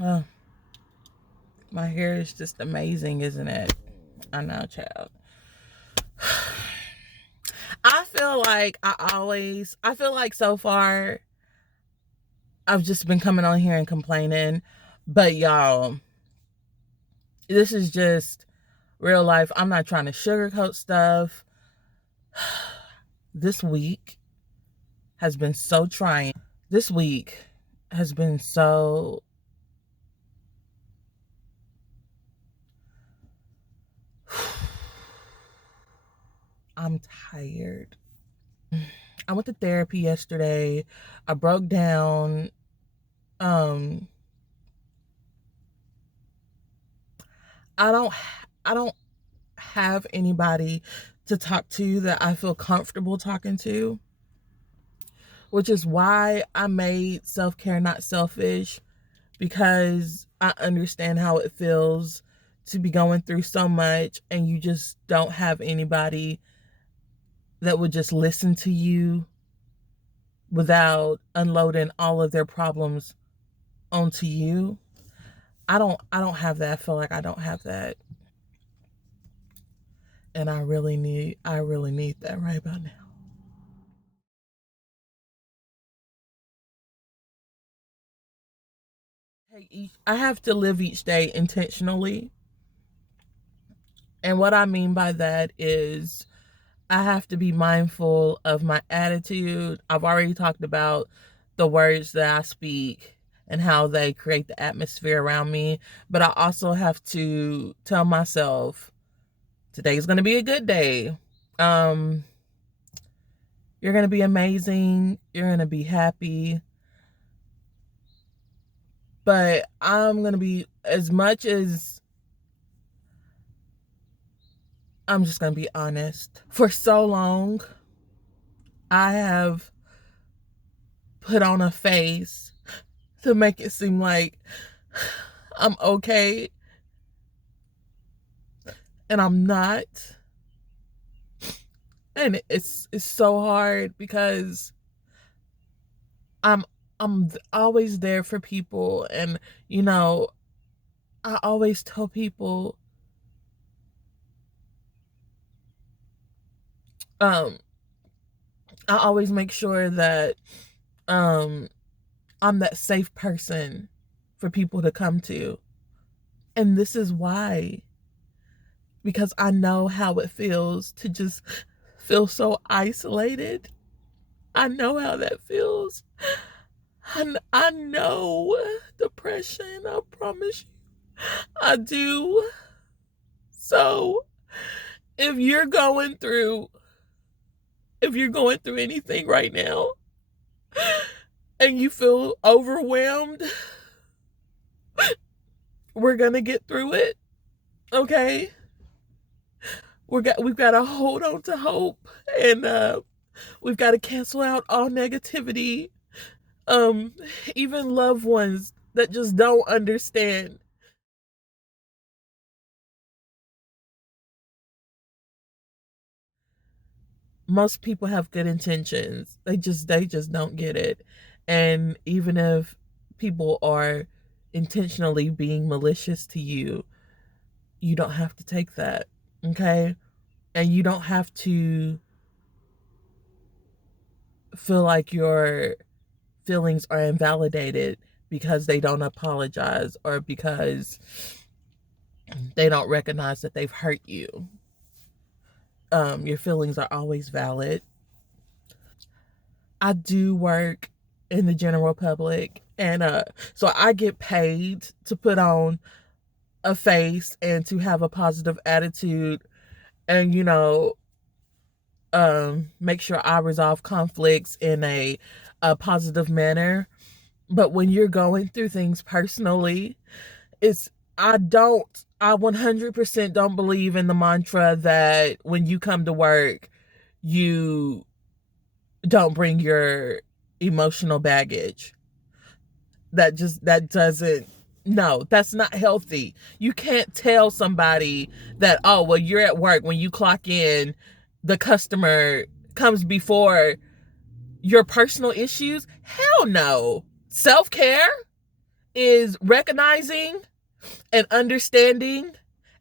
Oh, my hair is just amazing, isn't it? I know, child. I feel like so far I've just been coming on here and complaining. But y'all, this is just real life. I'm not trying to sugarcoat stuff. This week has been so trying. This week has been so. I'm tired. I went to therapy yesterday. I broke down. Um, I don't. I don't have anybody to talk to that I feel comfortable talking to, which is why I made self care not selfish, because I understand how it feels to be going through so much and you just don't have anybody that would just listen to you without unloading all of their problems onto you. I don't have that. I feel like I don't have that. And I really need that right about now. I have to live each day intentionally. And what I mean by that is I have to be mindful of my attitude. I've already talked about the words that I speak and how they create the atmosphere around me. But I also have to tell myself today's going to be a good day. Um, you're going to be amazing. You're going to be happy. But I'm going to be, as much as I'm just going to be honest, for so long, I have put on a face to make it seem like I'm okay, and I'm not. And it's so hard because I'm I'm always there for people, and you know, I always tell people um I always make sure that um I'm that safe person for people to come to. And this is why, because I know how it feels to just feel so isolated. I know how that feels. I know depression, I promise you. I do. So, if you're going through if you're going through anything right now and you feel overwhelmed, we're going to get through it. Okay? We've got to hold on to hope, and we've got to cancel out all negativity. Um Even loved ones that just don't understand. Most people have good intentions. They just don't get it. And even if people are intentionally being malicious to you, you don't have to take that. Okay? And you don't have to feel like your feelings are invalidated because they don't apologize or because they don't recognize that they've hurt you. Your feelings are always valid. I do work in the general public, and so I get paid to put on a face and to have a positive attitude, and make sure I resolve conflicts in a positive manner. But when you're going through things personally, it's I 100% don't believe in the mantra that when you come to work, you don't bring your emotional baggage. That doesn't, no, that's not healthy. You can't tell somebody that, oh, well, you're at work, when you clock in, the customer comes before your personal issues. Hell no. Self-care, is recognizing and understanding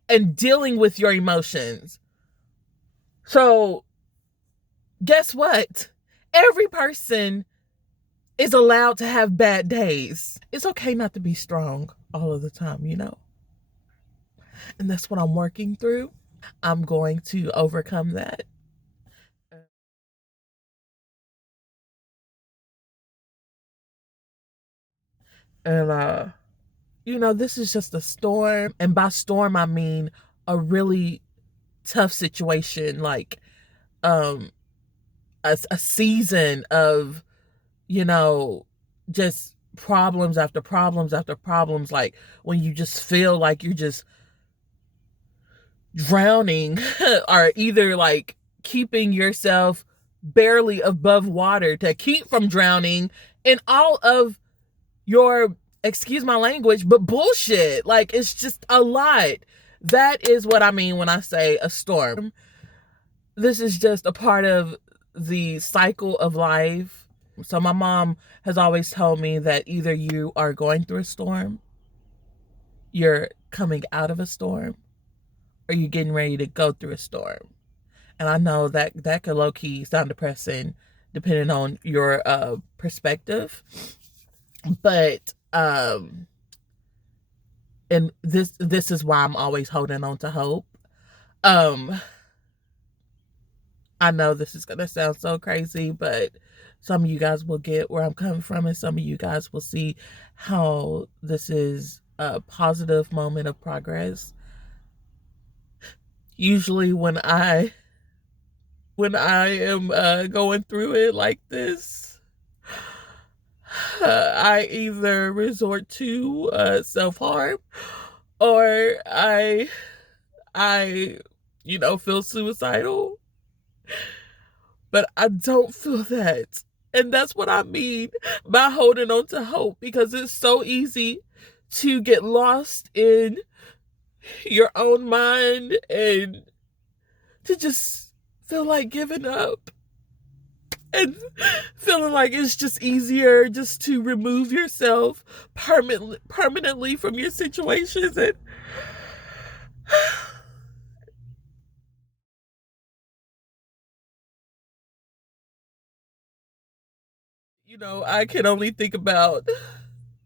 and dealing with your emotions. So, guess what? Every person is allowed to have bad days. It's okay not to be strong all of the time, you know? And that's what I'm working through. I'm going to overcome that. And, this is just a storm. And by storm, I mean a really tough situation, like um, a season of, you know, just problems after problems after problems. Like when you just feel like you're just drowning or either like keeping yourself barely above water to keep from drowning in all of your, excuse my language, but bullshit. Like it's just a lot. That is what I mean when I say a storm. This is just a part of the cycle of life. So my mom has always told me that either you are going through a storm, you're coming out of a storm, or you're getting ready to go through a storm. And I know that that could low key sound depressing depending on your perspective. But and this is why I'm always holding on to hope. Um I know this is gonna sound so crazy, but some of you guys will get where I'm coming from, and some of you guys will see how this is a positive moment of progress. Usually when I am going through it like this, I either resort to self harm, or I feel suicidal. But I don't feel that. And that's what I mean by holding on to hope, because it's so easy to get lost in your own mind and to just feel like giving up and feeling like it's just easier just to remove yourself permanently from your situations. And I can only think about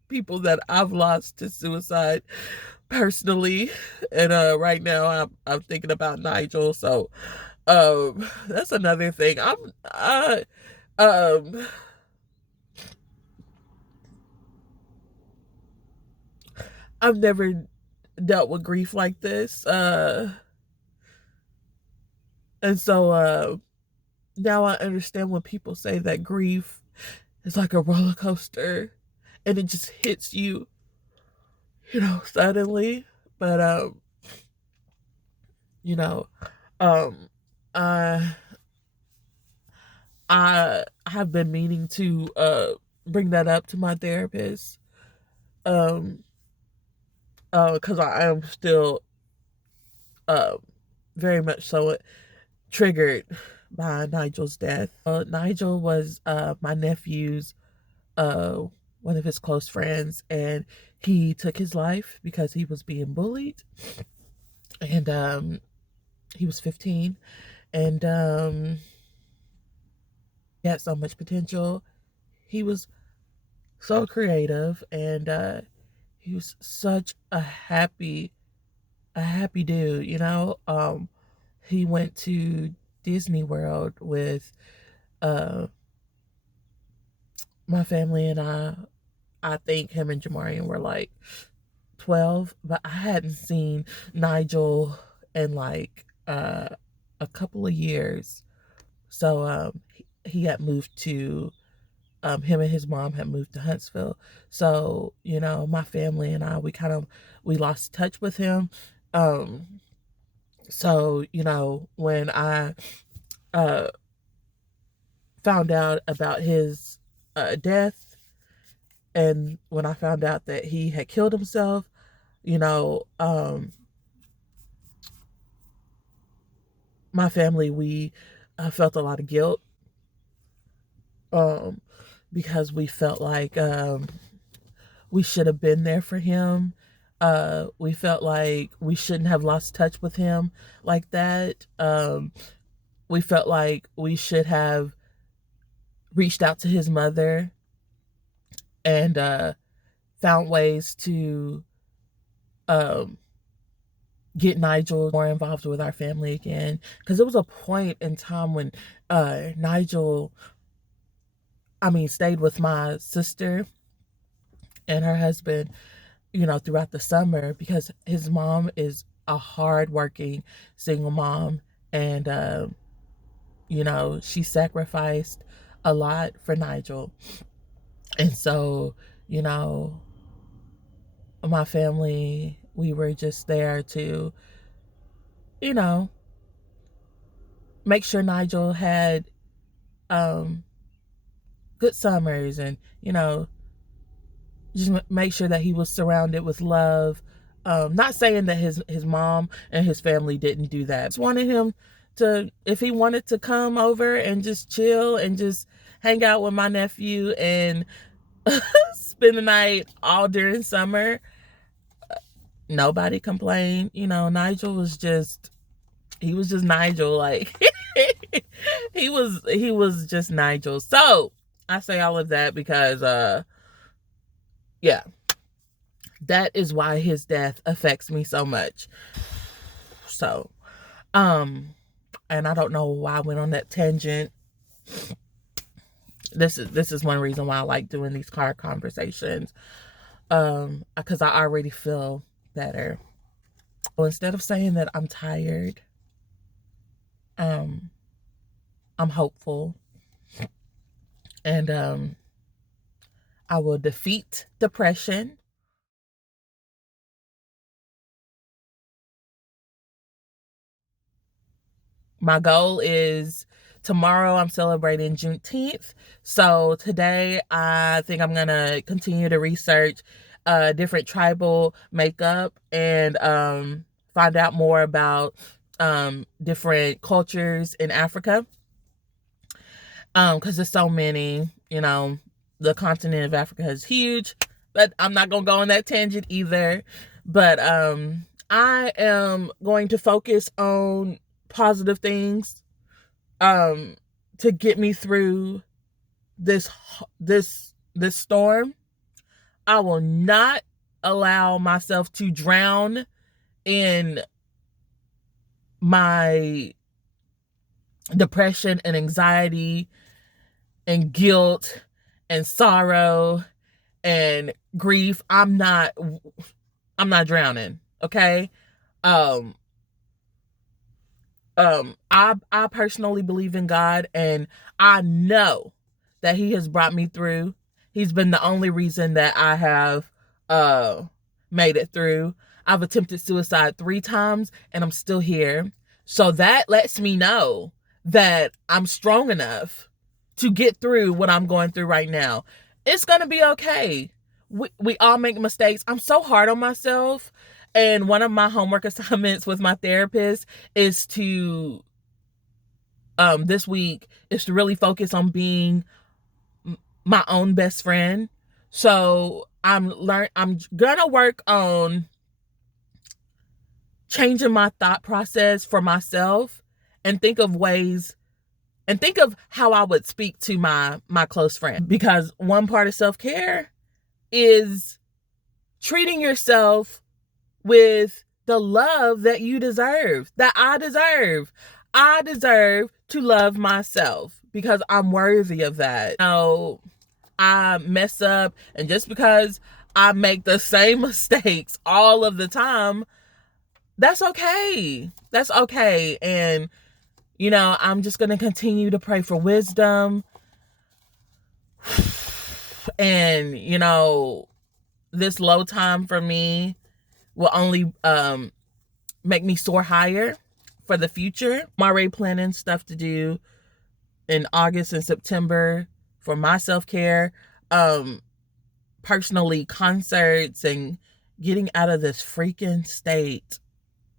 people that I've lost to suicide personally. And right now I'm thinking about Nigel. So that's another thing. Um I've never dealt with grief like this. And so now I understand when people say that grief is like a roller coaster and it just hits you, suddenly. But you know, um I I have been meaning to bring that up to my therapist. Um because I am still uh very much so triggered by Nigel's death. Nigel was my nephew's uh one of his close friends, and he took his life because he was being bullied. And he was 15, and he had so much potential. He was so creative, and he was such a happy dude, he went to Disney World with uh my family, and I think him and Jamarian were like 12, but I hadn't seen Nigel in like a couple of years. So he had moved to him and his mom had moved to Huntsville. So, my family and I, we lost touch with him. Um so, when I uh found out about his death, and when I found out that he had killed himself, you know, um, my family, we felt a lot of guilt, um, because we felt like we should have been there for him. We felt like we shouldn't have lost touch with him like that. We felt like we should have reached out to his mother and found ways to um, get Nigel more involved with our family again. Because there was a point in time when Nigel, stayed with my sister and her husband, throughout the summer, because his mom is a hardworking single mom, and she sacrificed a lot for Nigel. And so, my family, we were just there to, make sure Nigel had good summers, and, just make sure that he was surrounded with love. Not saying that his mom and his family didn't do that. Just wanted him to, if he wanted to come over and just chill and just hang out with my nephew and spend the night all during summer, nobody complained. Nigel was just, he was just Nigel. Like he was just Nigel. So I say all of that because yeah, that is why his death affects me so much. So and I don't know why I went on that tangent. This is one reason why I like doing these car conversations, because I already feel better. So instead of saying that I'm tired, I'm hopeful, and I will defeat depression. My goal is, tomorrow I'm celebrating Juneteenth. So today I think I'm going to continue to research different tribal makeup and find out more about different cultures in Africa. Because there's so many, the continent of Africa is huge, but I'm not going to go on that tangent either. But I am going to focus on positive things to get me through this storm. I will not allow myself to drown in my depression and anxiety and guilt and sorrow and grief. I'm not drowning, okay? I personally believe in God, and I know that He has brought me through. He's been the only reason that I have made it through. I've attempted suicide 3 times and I'm still here. So that lets me know that I'm strong enough to get through what I'm going through right now. It's going to be okay. We all make mistakes. I'm so hard on myself. And one of my homework assignments with my therapist is to, this week, is to really focus on being my own best friend. So I'm gonna work on changing my thought process for myself, and think of how I would speak to my close friend. Because one part of self-care is treating yourself with the love that you deserve, that I deserve. I deserve to love myself because I'm worthy of that. I mess up, and just because I make the same mistakes all of the time, that's okay. That's okay. And, I'm just going to continue to pray for wisdom. And, this low time for me will only make me soar higher for the future. I'm already planning stuff to do in August and September for my self-care. Personally, concerts and getting out of this freaking state.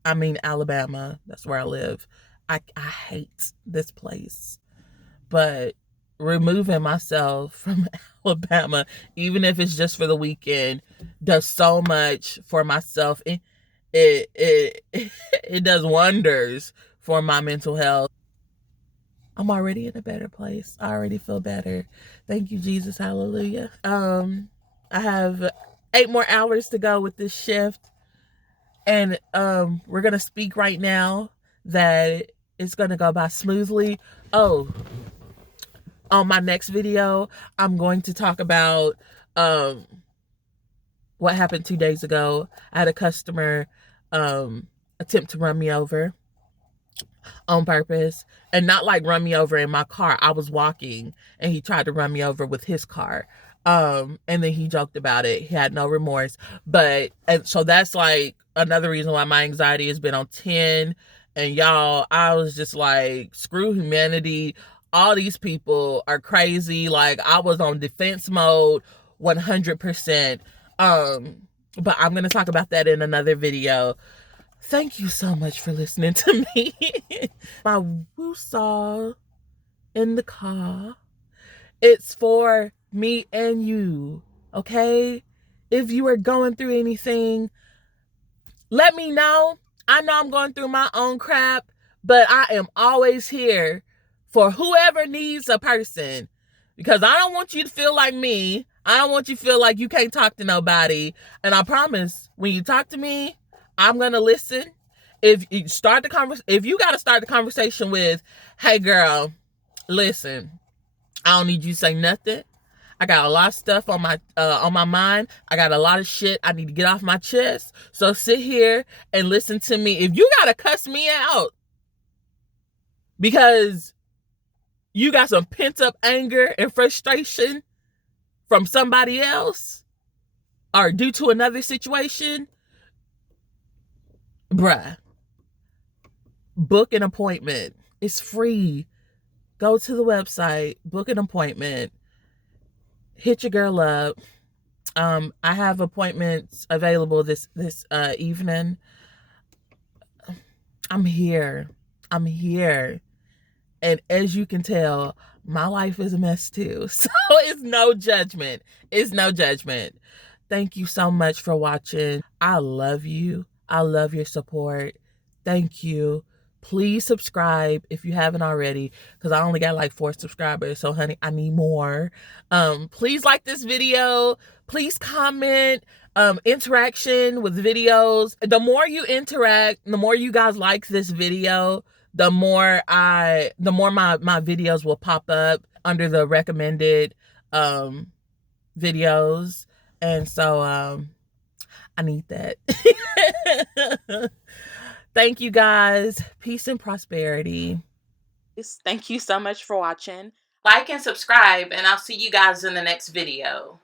Alabama. That's where I live. I hate this place. But removing myself from Alabama, even if it's just for the weekend, does so much for myself. It it does wonders for my mental health. I'm already in a better place. I already feel better. Thank you, Jesus. Hallelujah. I have 8 more hours to go with this shift. And we're gonna speak right now that it's gonna go by smoothly. Oh, on my next video, I'm going to talk about um what happened 2 days ago. I had a customer attempt to run me over on purpose, and not like run me over in my car. I was walking and he tried to run me over with his car. And then he joked about it. He had no remorse. But and so that's like another reason why my anxiety has been on 10. And y'all, I was just like, screw humanity. All these people are crazy. Like, I was on defense mode 100%. But I'm gonna talk about that in another video. Thank you so much for listening to me. My WOOSAH in the car. It's for me and you, okay? If you are going through anything, let me know. I know I'm going through my own crap, but I am always here for whoever needs a person, because I don't want you to feel like me. I don't want you to feel like you can't talk to nobody. And I promise, when you talk to me, I'm going to listen. If you start the conversation, if you got to start the conversation with, "Hey girl, listen, I don't need you to say nothing. I got a lot of stuff on my mind. I got a lot of shit I need to get off my chest. So sit here and listen to me." If you gotta cuss me out because you got some pent up anger and frustration from somebody else or due to another situation, bruh, book an appointment. It's free. Go to the website, book an appointment, hit your girl up. I have appointments available this evening. I'm here. I'm here. And as you can tell, my life is a mess too. So it's no judgment. It's no judgment. Thank you so much for watching. I love you. I love your support. Thank you. Please subscribe if you haven't already, because I only got like 4 subscribers. So honey, I need more. Please like this video. Please comment. Interaction with videos. The more you interact, the more you guys like this video, the more my videos will pop up under the recommended videos. And so I need that. Thank you guys. Peace and prosperity. Thank you so much for watching. Like and subscribe, and I'll see you guys in the next video.